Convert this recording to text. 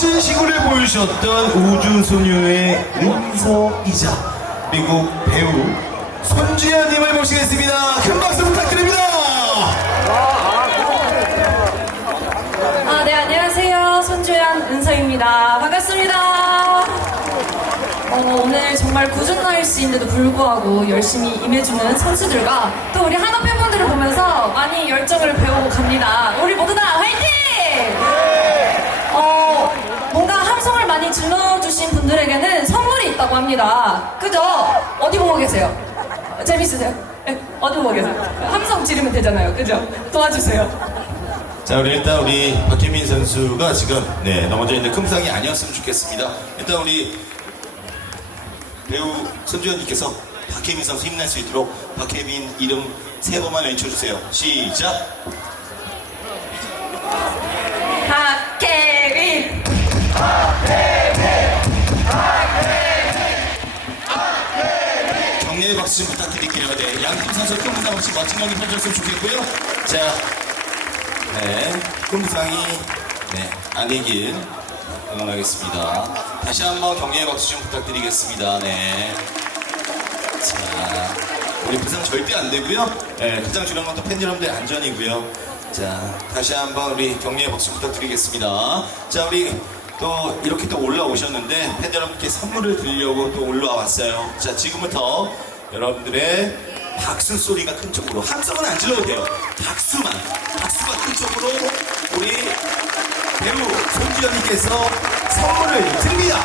멋진 시구를 보여주셨던 우주소녀의 은서이자 미국 배우 손주현님을 모시겠습니다. 큰 박수 부탁드립니다. 아, 네, 안녕하세요. 손주연 은서입니다. 반갑습니다. 어, 오늘 정말 꾸준 날씨인데도 불구하고 열심히 임해주는 선수들과 또 우리 한화 팬분들을 보면서 많이 열정을 배우고 갑니다. 합니다. 그죠? 어디 보고 계세요? 재밌으세요? 네, 어디 보고 계세요? 함성 지르면 되잖아요. 그죠? 도와주세요. 자, 우리 일단 우리 박혜민 선수가 지금 네, 넘어져 있는데 큰 부상이 아니었으면 좋겠습니다. 일단 우리 배우 손주현님께서 박혜민 선수 힘낼 수 있도록 박혜민 이름 세 번만 외쳐주세요. 시작. 박혜민! 격려의 박수 좀 부탁드릴게요. 네, 양팀 선수 큰 부상 없이 멋진 경기 펼쳤으면 좋겠고요. 자, 네, 큰 부상이 네, 아니길 응원하겠습니다. 다시 한번 격려의 박수 좀 부탁드리겠습니다. 네. 자, 우리 부상 절대 안 되고요. 네, 가장 중요한 건또 팬 여러분들의 안전이고요. 자, 다시 한번 우리 격려의 박수 부탁드리겠습니다. 자, 우리 또 이렇게 또 올라오셨는데 팬 여러분께 선물을 드리려고 또 올라와 왔어요. 자, 지금부터 여러분들의 박수 소리가 큰 쪽으로 함성은 안 질러도 돼요. 박수만, 박수가 큰 쪽으로 우리 배우 손지현님께서 선물을 드립니다.